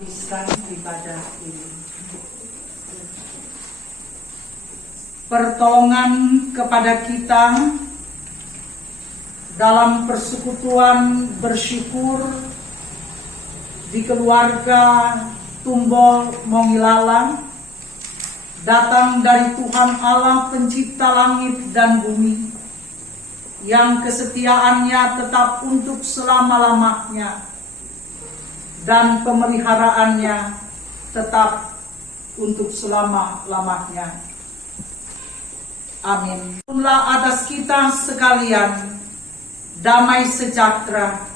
Habiskan ibadah ini. Pertolongan kepada kita dalam persekutuan bersyukur di keluarga Tumbol Mongilala datang dari Tuhan Allah pencipta langit dan bumi, yang kesetiaannya tetap untuk selama-lamanya dan pemeliharaannya tetap untuk selama-lamanya. Amin. Tunlah atas kita sekalian damai sejahtera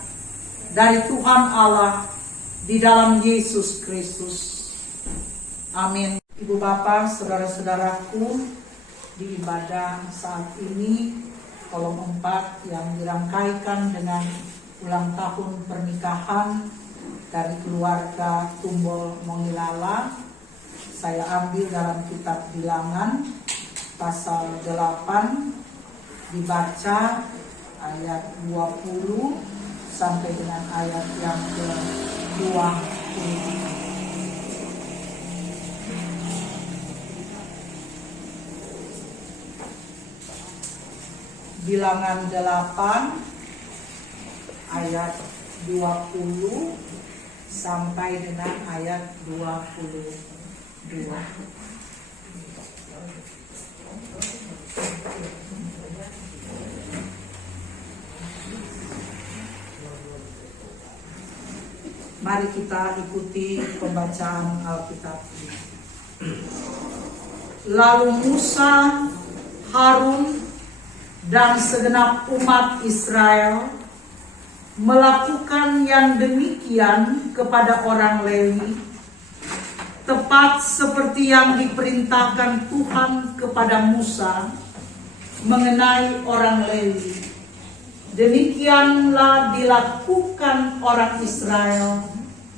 dari Tuhan Allah di dalam Yesus Kristus. Amin. Ibu Bapa, saudara-saudaraku, di ibadah saat ini kolom 4 yang dirangkaikan dengan ulang tahun pernikahan dari keluarga Tumbol Mongilala, saya ambil dalam kitab Bilangan pasal 8, dibaca ayat 20 sampai dengan ayat yang ke-20. Bilangan 8 ayat 20 sampai dengan ayat 22. Mari kita ikuti pembacaan Alkitab ini. Lalu Musa, Harun, dan segenap umat Israel melakukan yang demikian kepada orang Lewi, tepat seperti yang diperintahkan Tuhan kepada Musa mengenai orang Lewi. Demikianlah dilakukan orang Israel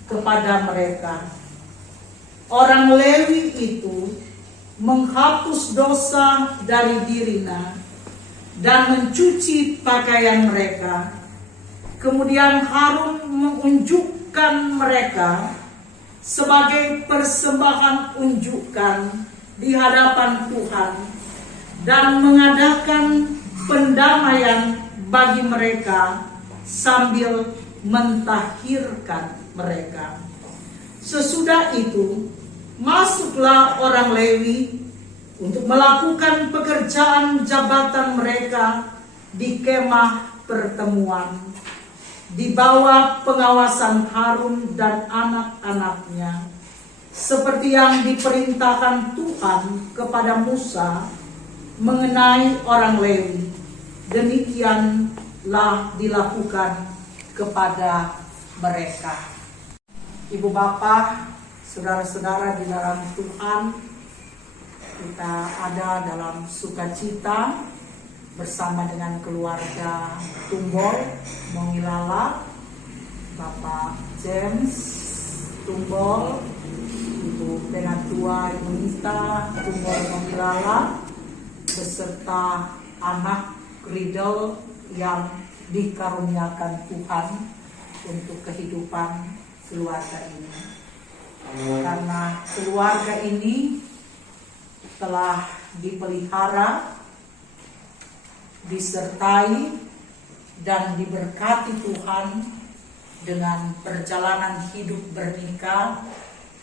kepada mereka. Orang Lewi itu menghapus dosa dari dirinya dan mencuci pakaian mereka. Kemudian Harun menunjukkan mereka sebagai persembahan unjukan di hadapan Tuhan dan mengadakan pendamaian bagi mereka sambil mentahirkan mereka. Sesudah itu masuklah orang Lewi untuk melakukan pekerjaan jabatan mereka di kemah pertemuan, di bawah pengawasan Harun dan anak-anaknya, seperti yang diperintahkan Tuhan kepada Musa mengenai orang Lewi. Demikianlah dilakukan kepada mereka. Ibu Bapa, saudara-saudara di dalam Tuhan, kita ada dalam sukacita bersama dengan keluarga Tumbol Mongilala, Bapak James Tumbol, Ibu Penatua Ibu Nita Tumbol Mongilala, beserta anak Riddle yang dikaruniakan Tuhan untuk kehidupan keluarga ini. Karena keluarga ini telah dipelihara, disertai, dan diberkati Tuhan dengan perjalanan hidup bernikah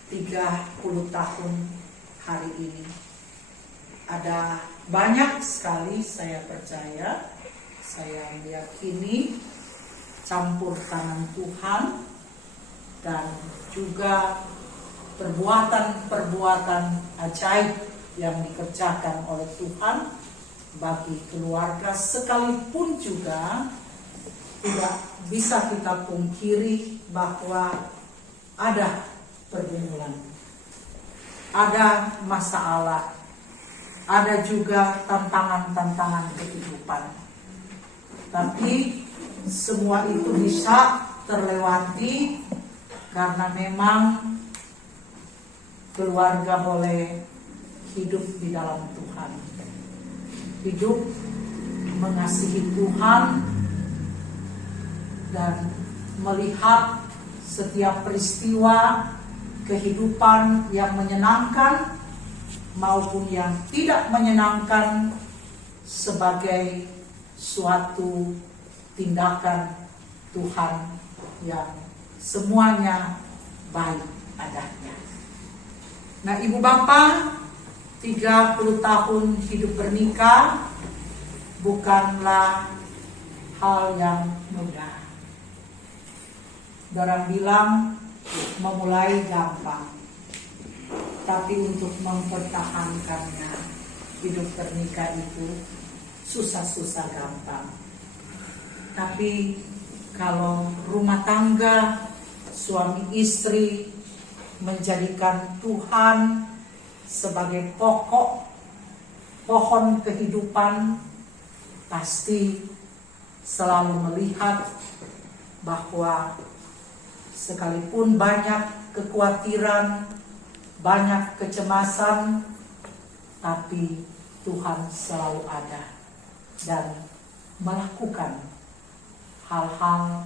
30 tahun hari ini. Ada banyak sekali, saya percaya, saya meyakini campur tangan Tuhan dan juga perbuatan-perbuatan ajaib yang dikerjakan oleh Tuhan bagi keluarga, sekalipun juga tidak bisa kita pungkiri bahwa ada pergumulan, ada masalah, ada juga tantangan-tantangan kehidupan. Tapi semua itu bisa terlewati karena memang keluarga boleh hidup di dalam Tuhan, hidup mengasihi Tuhan dan melihat setiap peristiwa kehidupan yang menyenangkan maupun yang tidak menyenangkan sebagai suatu tindakan Tuhan yang semuanya baik adanya. Nah, Ibu Bapak, 30 tahun hidup bernikah bukanlah hal yang mudah. Orang bilang memulai gampang, tapi untuk mempertahankannya hidup bernikah itu susah-susah gampang. Tapi kalau rumah tangga suami istri menjadikan Tuhan sebagai pokok pohon kehidupan, pasti selalu melihat bahwa sekalipun banyak kekhawatiran, banyak kecemasan, tapi Tuhan selalu ada dan melakukan hal-hal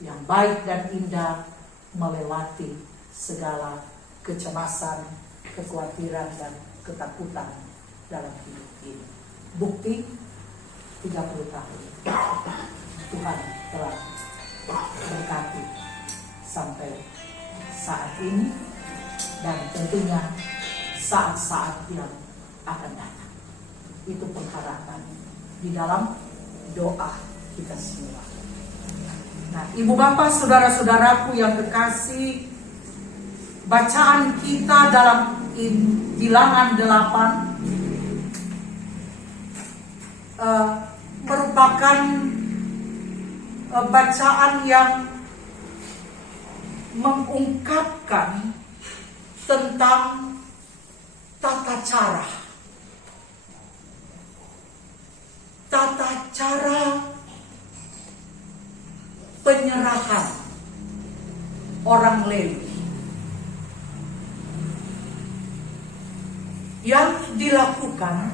yang baik dan indah melewati segala kecemasan, kekhawatiran dan ketakutan dalam hidup ini. Bukti 30 tahun Tuhan telah berkati sampai saat ini dan tentunya saat-saat yang akan datang. Itu pengharapan di dalam doa kita semua. Nah, Ibu Bapak, saudara-saudaraku yang terkasih, bacaan kita dalam Bilangan 8 merupakan bacaan yang mengungkapkan tentang tata cara penyerahan orang Lewi yang dilakukan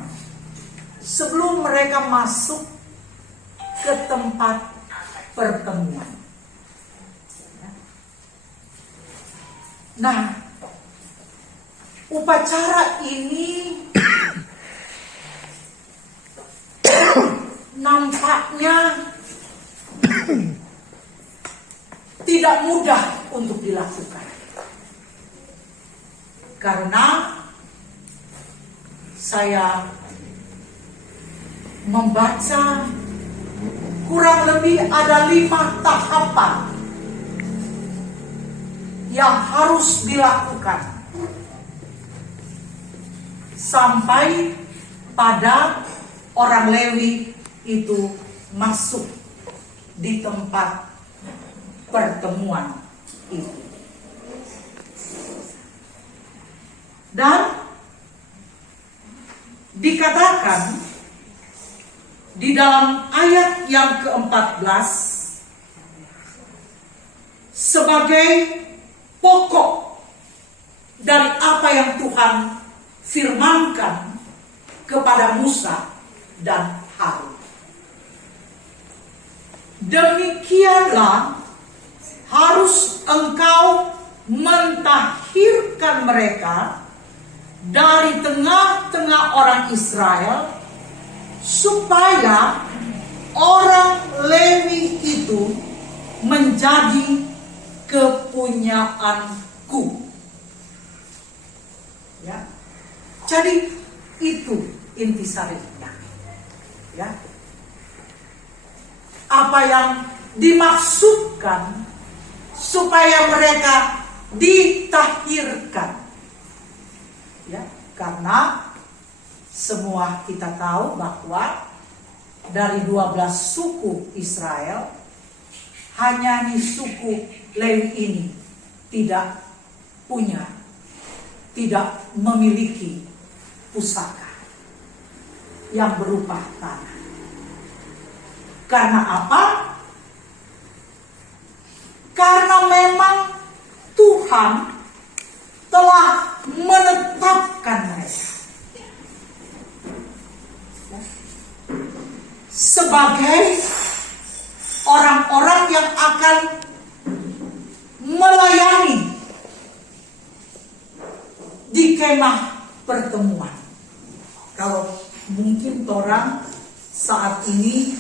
sebelum mereka masuk ke tempat pertemuan. Nah, upacara ini nampaknya tidak mudah untuk dilakukan, karena saya membaca kurang lebih ada 5 tahapan yang harus dilakukan sampai pada orang Lewi itu masuk di tempat pertemuan itu. Dan dikatakan di dalam ayat yang ke-14 sebagai pokok dari apa yang Tuhan firmankan kepada Musa dan Harun. Demikianlah harus engkau mentahirkan mereka dari tengah-tengah orang Israel, supaya orang Lewi itu menjadi kepunyaanku. Ya. Jadi itu intisarinya. Ya. Apa yang dimaksudkan supaya mereka ditahirkan. Ya, karena semua kita tahu bahwa dari 12 suku Israel, hanya di suku Lewi ini tidak memiliki pusaka yang berupa tanah. Karena apa? Karena memang Tuhan telah menetapkan mereka sebagai orang-orang yang akan melayani di kemah pertemuan. Kalau mungkin orang saat ini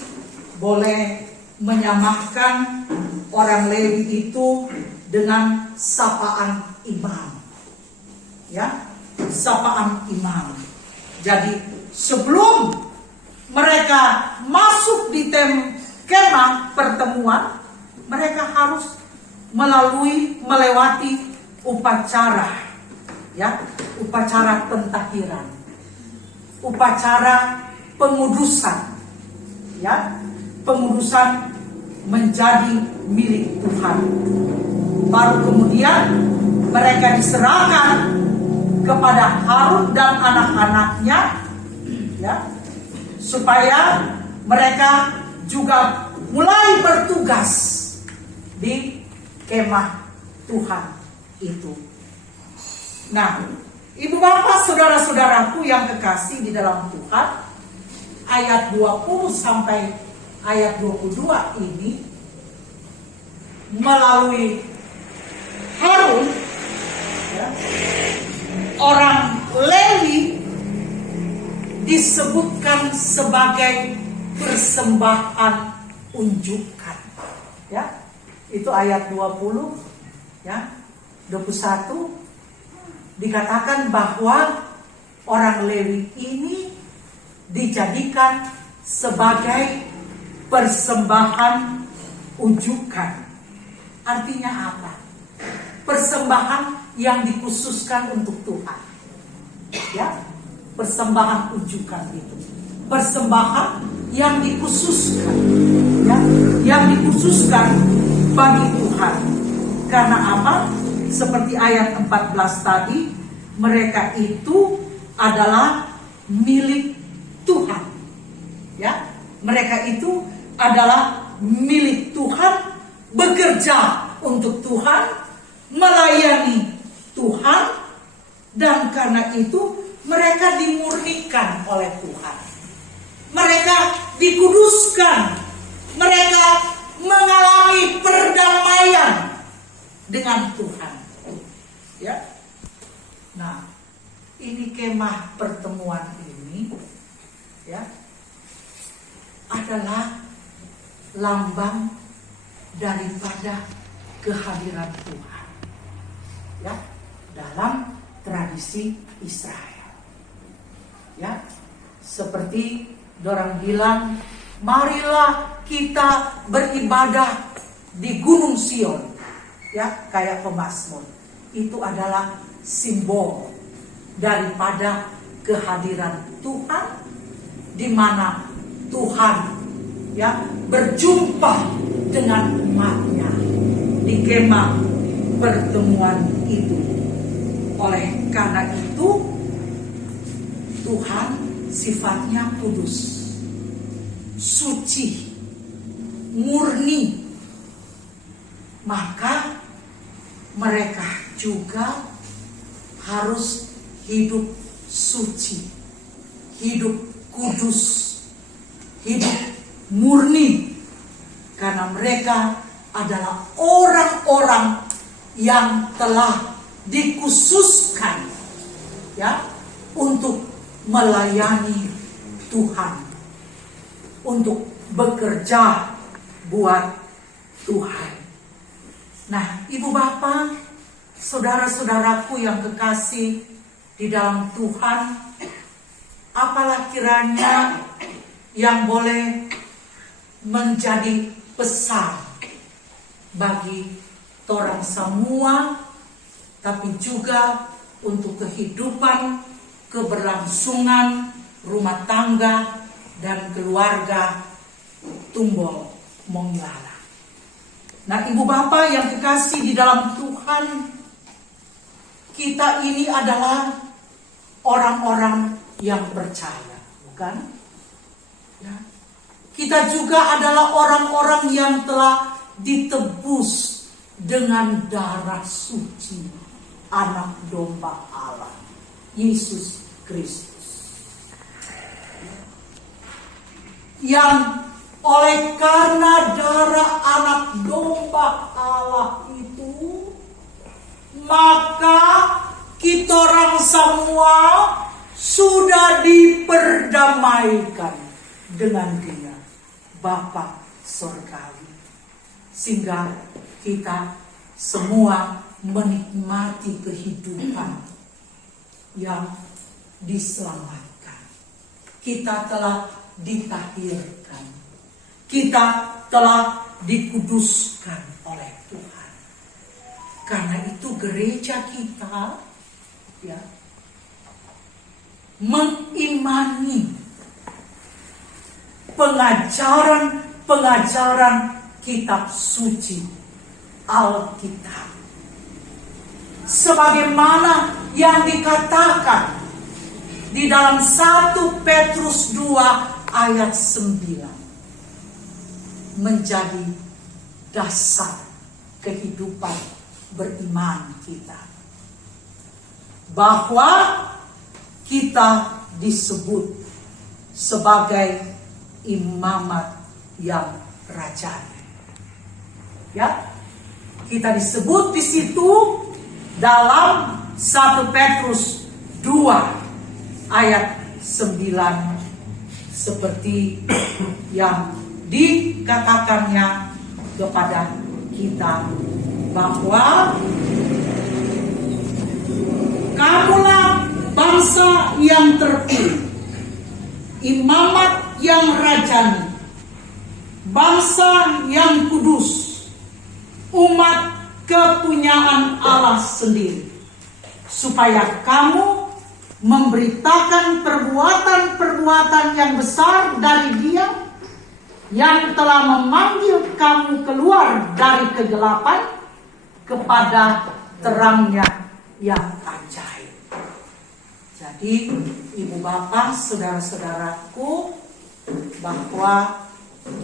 boleh menyamakan orang Lewi itu dengan sapaan imam. Ya, sapaan imam. Jadi sebelum mereka masuk di kemah pertemuan, mereka harus melewati upacara, ya, upacara pentahiran, upacara pengudusan, ya, pengudusan menjadi milik Tuhan. Baru kemudian mereka diserahkan kepada Harun dan anak-anaknya, ya, supaya mereka juga mulai bertugas di kemah Tuhan itu. Nah, ibu bapak saudara-saudaraku yang kekasih di dalam Tuhan, ayat 20 sampai ayat 22 ini melalui Harun, ya, orang Lewi disebutkan sebagai persembahan unjukan. Ya, itu ayat 20, ya, 21 dikatakan bahwa orang Lewi ini dijadikan sebagai persembahan unjukan. Artinya apa? Persembahan yang dikhususkan untuk Tuhan. Ya, persembahan unjukan itu. Persembahan yang dikhususkan, ya, yang dikhususkan bagi Tuhan. Karena apa? Seperti ayat 14 tadi, mereka itu adalah milik Tuhan. Ya, mereka itu adalah milik Tuhan, bekerja untuk Tuhan, melayani Tuhan, dan karena itu mereka dimurnikan oleh Tuhan. Mereka dikuduskan, mereka mengalami perdamaian dengan Tuhan. Ya. Nah, ini kemah pertemuan ini, ya, adalah lambang daripada kehadiran Tuhan, ya, dalam tradisi Israel. Ya, seperti orang bilang, marilah kita beribadah di Gunung Sion, ya, kayak pemazmur. Itu adalah simbol daripada kehadiran Tuhan, di mana Tuhan, ya, berjumpa dengan umatnya di kemah pertemuan itu. Oleh karena itu, Tuhan sifatnya kudus, suci, murni. Maka mereka juga harus hidup suci, hidup kudus, hidup murni. Karena mereka adalah orang-orang yang telah dikhususkan, ya, untuk melayani Tuhan, untuk bekerja buat Tuhan. Nah, ibu bapak, saudara-saudaraku yang kekasih di dalam Tuhan, apalah kiranya yang boleh menjadi pesan bagi orang semua, tapi juga untuk kehidupan, keberlangsungan rumah tangga dan keluarga Tumbol Mongilala. Nah, ibu bapak yang kekasih di dalam Tuhan, kita ini adalah orang-orang yang percaya, bukan? Ya. Kita juga adalah orang-orang yang telah ditebus dengan darah suci anak domba Allah, Yesus Kristus. Yang oleh karena darah anak domba Allah itu, maka kita orang semua sudah diperdamaikan dengan Dia, Bapa Sorgawi, sehingga kita semua menikmati kehidupan yang diselamatkan. Kita telah ditahirkan, kita telah dikuduskan oleh Tuhan. Karena itu gereja kita ya mengimani pengajaran kitab suci Alkitab. Sebagaimana yang dikatakan di dalam 1 Petrus 2 ayat 9 menjadi dasar kehidupan beriman kita, bahwa kita disebut sebagai imamat yang rajani. Ya, kita disebut di situ dalam 1 Petrus 2 ayat 9 seperti yang dikatakannya kepada kita, bahwa kamulah bangsa yang terpilih, imamat yang rajani, bangsa yang kudus, umat kepunyaan Allah sendiri, supaya kamu memberitakan perbuatan-perbuatan yang besar dari Dia yang telah memanggil kamu keluar dari kegelapan kepada terangnya yang ajaib. Jadi ibu bapak, saudara-saudaraku, bahwa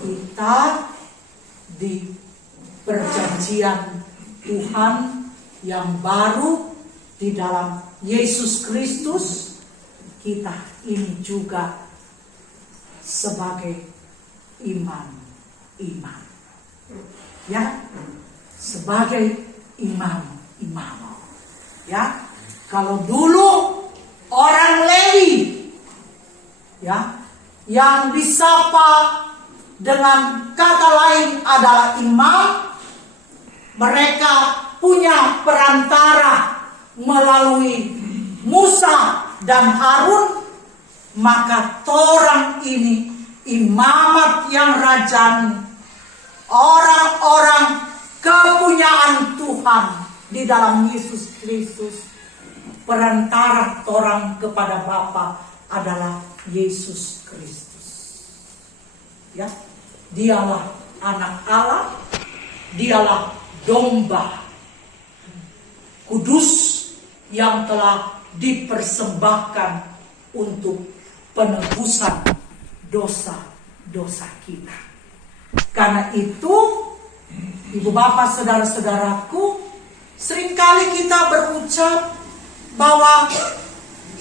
kita di perjanjian Tuhan yang baru di dalam Yesus Kristus, kita ini juga sebagai imam, ya, sebagai imam. Ya, kalau dulu orang Lewi, ya, yang disapa dengan kata lain adalah imam, mereka punya perantara melalui Musa dan Harun, maka torang ini imamat yang rajani, orang-orang kepunyaan Tuhan di dalam Yesus Kristus. Perantara torang kepada Bapa adalah Yesus Kristus. Ya, Dialah anak Allah, Dialah domba kudus yang telah dipersembahkan untuk penebusan dosa-dosa kita. Karena itu, ibu bapak, saudara-saudaraku, seringkali kita berucap bahwa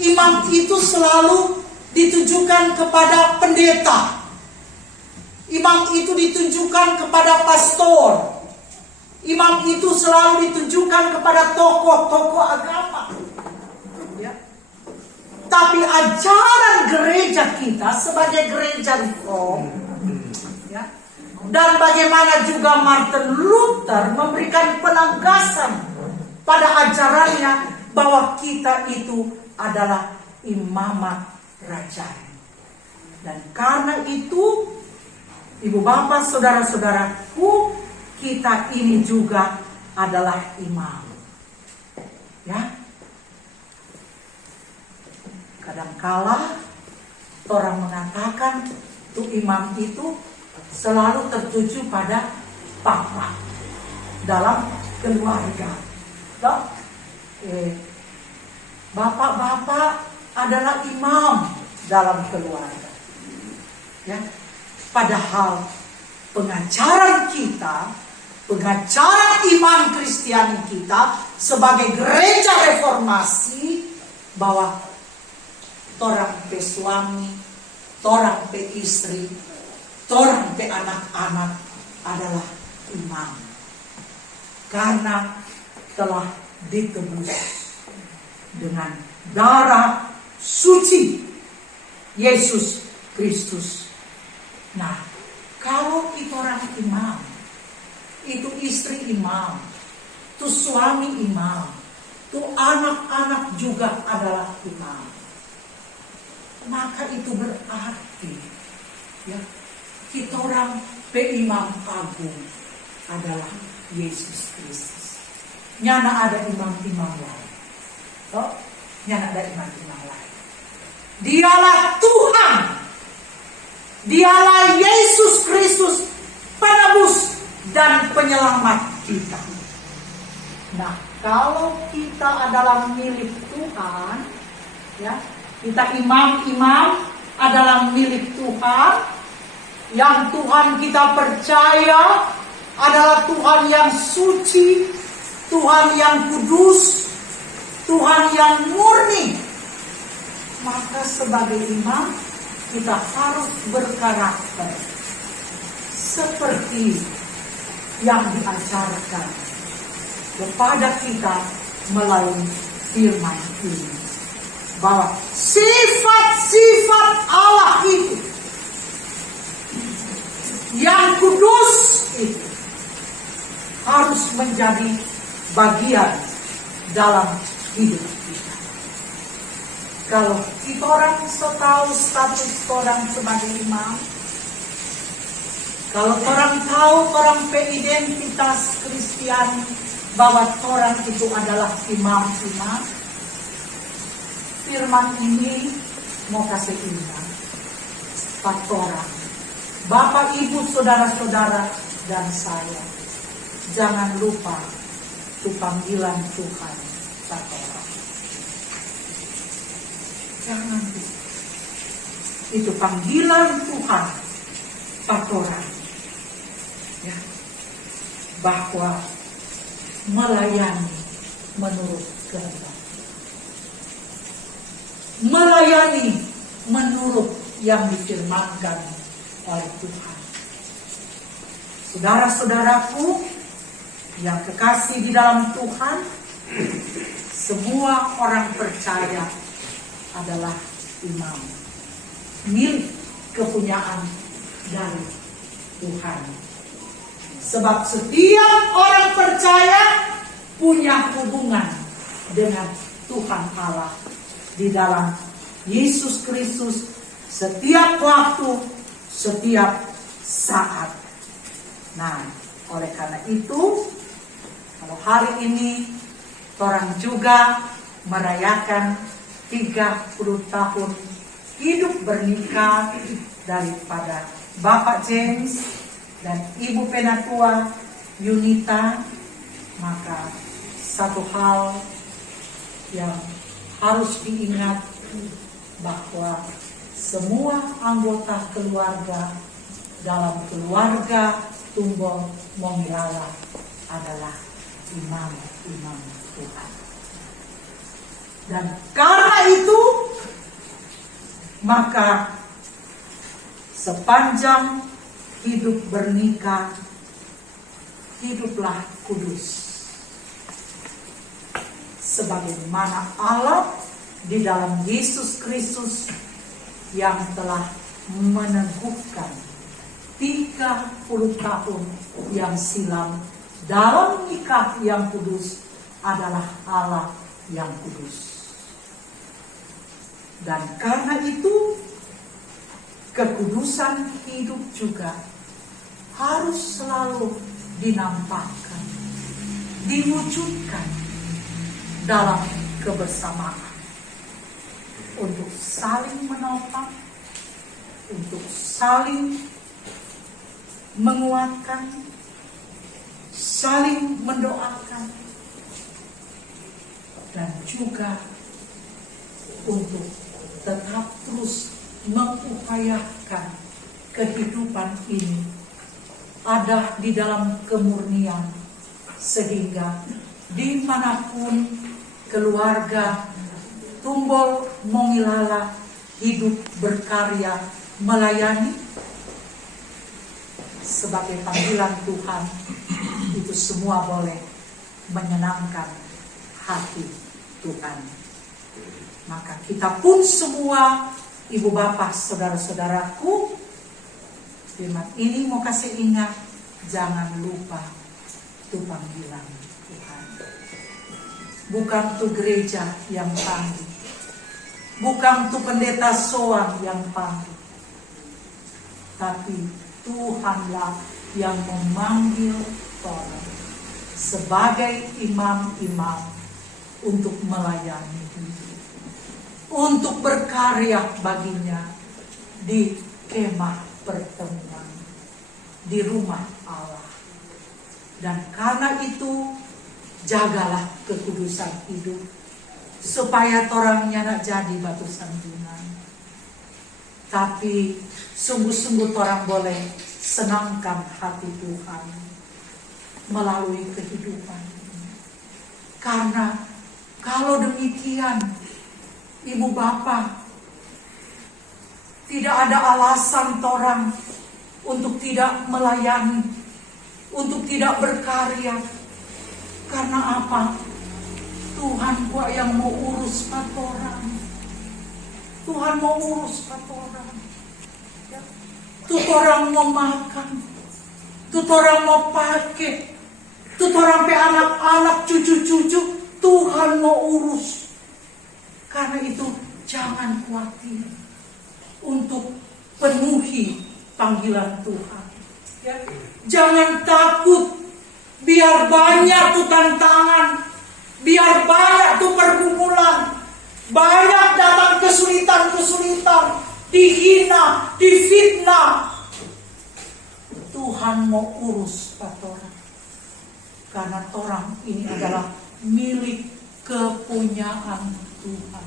imam itu selalu ditujukan kepada pendeta, imam itu ditujukan kepada pastor, imam itu selalu ditujukan kepada tokoh-tokoh agama. Ya. Tapi ajaran gereja kita sebagai gereja Reform, ya, dan bagaimana juga Martin Luther memberikan penegasan pada ajarannya bahwa kita itu adalah imamat rajani. Dan karena itu, ibu bapak, saudara-saudaraku, kita ini juga adalah imam. Ya. Kadangkala orang mengatakan tuh imam itu selalu tertuju pada papa dalam keluarga. Bapak-bapak adalah imam dalam keluarga. Ya. Padahal pengajaran kita, pengajaran iman Kristiani kita sebagai gereja reformasi, bahwa torang pe suami, torang pe istri, torang pe anak-anak adalah imam. Karena telah ditebus dengan darah suci Yesus Kristus. Nah, kalau itu orang imam, itu istri imam, itu suami imam, itu anak-anak juga adalah imam, maka itu berarti ya, kita orang imam agung adalah Yesus Kristus. Nyana ada imam-imam lain. Oh, nyana ada imam-imam lain. Dialah Tuhan. Dialah Yesus Kristus, penebus dan penyelamat kita. Nah, kalau kita adalah milik Tuhan, ya, kita imam-imam adalah milik Tuhan, yang Tuhan kita percaya adalah Tuhan yang suci, Tuhan yang kudus, Tuhan yang murni. Maka sebagai imam kita harus berkarakter seperti yang diajarkan kepada kita melalui firman ini, bahwa sifat-sifat Allah itu yang kudus itu harus menjadi bagian dalam hidup kita. Kalau kita orang tahu status orang sebagai imam, kalau orang tahu orang identitas Kristiani bahwa orang itu adalah imam-imam, firman ini mau kasih ingat orang, Bapak, Ibu, Saudara-saudara, dan saya, jangan lupa itu panggilan Tuhan orang. Jangan lupa itu panggilan Tuhan orang, ya, bahwa melayani menurut kehendak, melayani menurut yang difirmankan oleh Tuhan. Saudara-saudaraku yang kekasih di dalam Tuhan, semua orang percaya adalah imam, milik kepunyaan dari Tuhan. Sebab setiap orang percaya punya hubungan dengan Tuhan Allah di dalam Yesus Kristus setiap waktu, setiap saat. Nah, oleh karena itu, kalau hari ini orang juga merayakan 30 tahun hidup bernikah daripada Bapak James dan Ibu Penatua Yunita, maka satu hal yang harus diingat bahwa semua anggota keluarga dalam keluarga Tumbul Mongilala adalah imam-imam Tuhan. Dan karena itu, maka sepanjang hidup bernikah, hiduplah kudus. Sebagaimana Allah di dalam Yesus Kristus yang telah meneguhkan 30 tahun yang silam dalam nikah yang kudus adalah Allah yang kudus. Dan karena itu, kekudusan hidup juga harus selalu dinampakkan, diwujudkan dalam kebersamaan, untuk saling menopang, untuk saling menguatkan, saling mendoakan, dan juga untuk tetap terus mengupayakan kehidupan ini ada di dalam kemurnian, sehingga dimanapun keluarga Tumbul Mongilala hidup berkarya melayani sebagai panggilan Tuhan, itu semua boleh menyenangkan hati Tuhan. Maka kita pun semua, ibu bapak, saudara-saudaraku, firman ini mau kasih ingat, jangan lupa itu panggilan Tuhan. Bukan tuh gereja yang panggil, bukan tuh pendeta soang yang panggil, tapi Tuhanlah yang memanggil orang sebagai imam-imam untuk melayani, untuk berkarya baginya di kemah pertemuan, di rumah Allah. Dan karena itu jagalah kekudusan hidup, supaya torangnya nak jadi batu sandungan. Tapi sungguh-sungguh torang boleh senangkan hati Tuhan melalui kehidupan ini. Karena kalau demikian, ibu bapak, tidak ada alasan torang untuk tidak melayani, untuk tidak berkarya. Karena apa? Tuhan gua yang mau urus katorang. Tuhan mau urus katorang. Ya. Tutorang mau makan, tutorang mau pakai, tutorang pe anak-anak, cucu-cucu, Tuhan mau urus. Karena itu jangan khawatir untuk penuhi panggilan Tuhan. Ya. Jangan takut, biar banyak tuh tantangan, biar banyak tuh pergumulan, banyak datang kesulitan-kesulitan, dihina, difitnah. Tuhan mau urus katorang. Karena torang ini adalah milik kepunyaan Tuhan.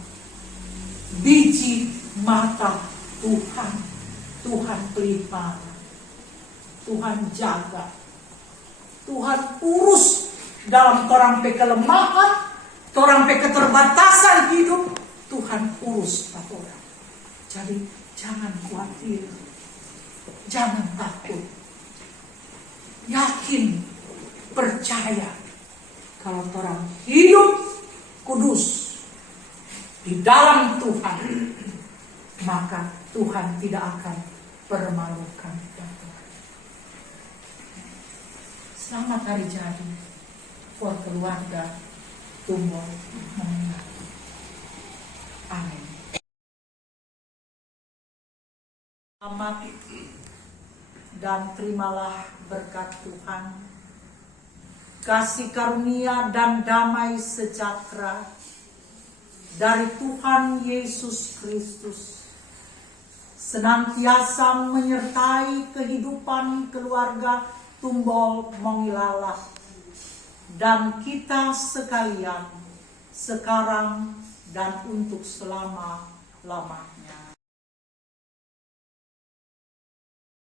Biji mata Tuhan. Tuhan pelihara. Tuhan jaga. Tuhan urus dalam torang pe kelemahan, torang pe keterbatasan hidup. Tuhan urus katorang. Jadi jangan khawatir, jangan takut, yakin, percaya kalau torang hidup kudus di dalam Tuhan, maka Tuhan tidak akan permalukan kita. Selamat hari jadi for keluarga Tumbuh Mengingat. Amin. Selamat dan terimalah berkat Tuhan, kasih karunia dan damai sejahtera dari Tuhan Yesus Kristus senantiasa menyertai kehidupan keluarga Tumbol Mengilalah dan kita sekalian sekarang dan untuk selama-lamanya.